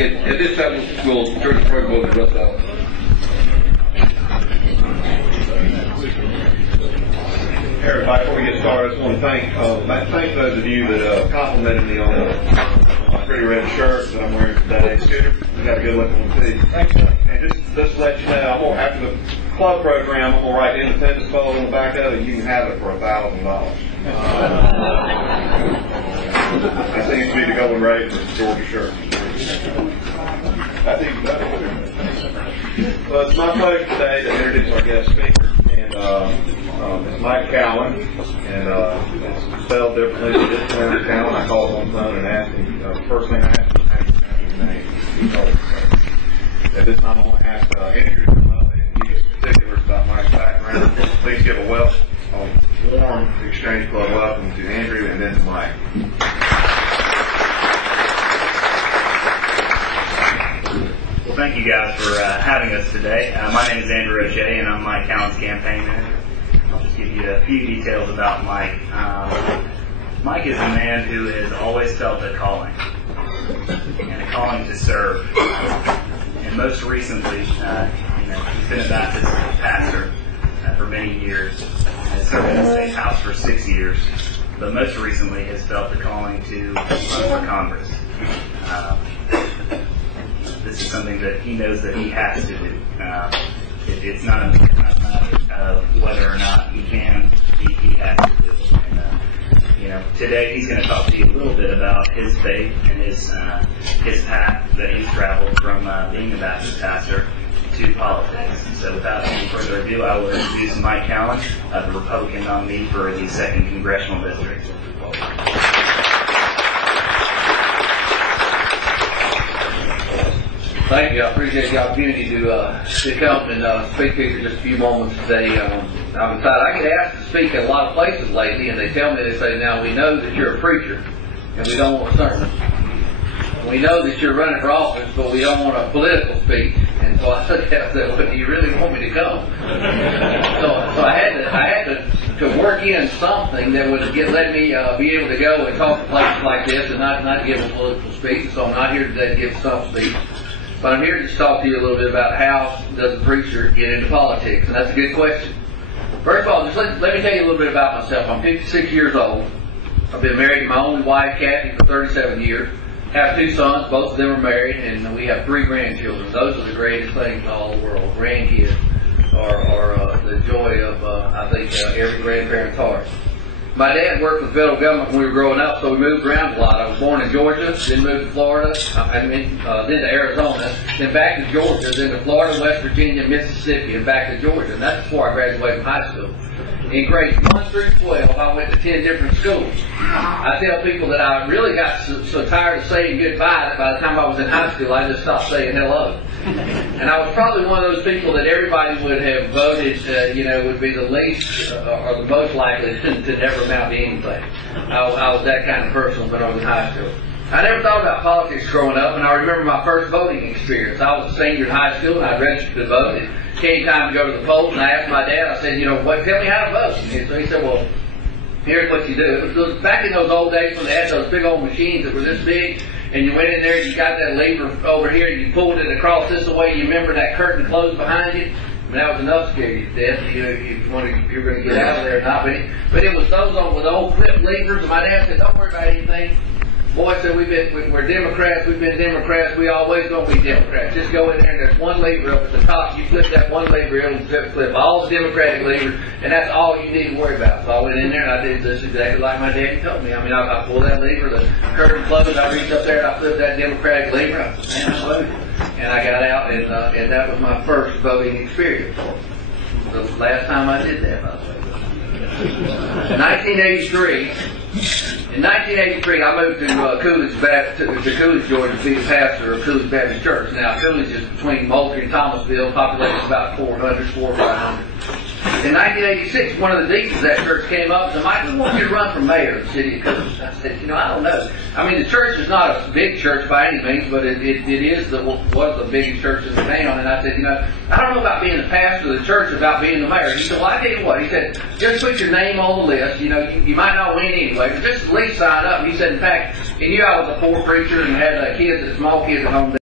At this time, we'll turn the program over to Russ Allen. Hey everybody, before we get started, I just want to thank those of you that complimented me on my pretty red shirt that I'm wearing today. Scooter, we got a good looking one too. Thanks. And just to let you know, after the club program, I'm going to write Independence Bowl on the back of it. You can have it for $1,000. That seems to be the going rate for Georgia shirts. I think well, it's my pleasure today to introduce our guest speaker, and it's Mike Keown, and it's spelled differently. It's Keown. I called him on the phone and asked him. First thing I asked him, how do you pronounce his name? He told me. At this time, I want to ask Andrew to come up and give us particulars about Mike's background. Please give a warm Exchange Club welcome to Andrew and then to Mike. Well, thank you guys for having us today. My name is Andrew O'Shea, and I'm Mike Keown's campaign manager. I'll just give you a few details about Mike. Mike is a man who has always felt a calling, and a calling to serve. And most recently, he's been a Baptist pastor for many years, has served in the state house for 6 years, but most recently has felt the calling to run for Congress. This is something that he knows that he has to do. It's not a matter of whether or not he can. He has to do it. And, today he's going to talk to you a little bit about his faith and his path that he's traveled from being a Baptist pastor to politics. So without any further ado, I will introduce Mike Keown, the Republican nominee for the 2nd Congressional District. Thank you. I appreciate the opportunity to come and speak to you for just a few moments today. I'm excited. I get asked to speak at a lot of places lately, and they tell me, they say, now we know that you're a preacher, and we don't want a sermon. We know that you're running for office, but we don't want a political speech. And so I said, well, do you really want me to come? So I had to work in something that would let me be able to go and talk to places like this and not give a political speech. So I'm not here today to give some speech. But I'm here to just talk to you a little bit about how does a preacher get into politics, and that's a good question. First of all, just let me tell you a little bit about myself. I'm 56 years old. I've been married to my only wife, Kathy, for 37 years. I have 2 sons, both of them are married, and we have 3 grandchildren. Those are the greatest things in all the world. Grandkids are the joy of, I think, every grandparent's heart. My dad worked for the federal government when we were growing up, so we moved around a lot. I was born in Georgia, then moved to Florida, then to Arizona, then back to Georgia, then to Florida, West Virginia, Mississippi, and back to Georgia. And that's before I graduated from high school. In grades 1 through 12, I went to 10 different schools. I tell people that I really got so tired of saying goodbye that by the time I was in high school, I just stopped saying hello. And I was probably one of those people that everybody would have voted, would be the least or the most likely to never amount to anything. I was that kind of person when I was in high school. I never thought about politics growing up, and I remember my first voting experience. I was a senior in high school, and I registered to vote. It came time to go to the polls, and I asked my dad, I said, tell me how to vote. And so he said, well, here's what you do. It was back in those old days when they had those big old machines that were this big, and you went in there and you got that lever over here, and you pulled it across this way. You remember that curtain closed behind you? And that was enough to scare you to death. If you were going to get out of there or not. But it was those with old flip levers, and my dad said, don't worry about anything. Boy said, we're Democrats, we've been Democrats, we always going to be Democrats. Just go in there and there's one lever up at the top. You flip that one lever, it'll flip all the Democratic levers, and that's all you need to worry about. So I went in there and I did this exactly like my daddy told me. I pulled that lever, the curtain closed, I reached up there and I flipped that Democratic lever, I voted. And I got out, and that was my first voting experience. The last time I did that, by the way. In 1983, I moved to Coolidge, Georgia, to be the pastor of Coolidge Baptist Church. Now, Coolidge is between Moultrie and Thomasville, population about 400 or 500. In 1986, one of the deacons of that church came up and said, Mike, we want you to run for mayor of the city of Coolidge. I said, I don't know. The church is not a big church by any means, but it is one of the biggest churches in town. And I said, I don't know about being the pastor of the church, about being the mayor. He said, well, I tell you what. He said, just put your name on the list. You might not win anyway, but just at least sign up. And he said, in fact, he knew I was a poor preacher and had small kids at home.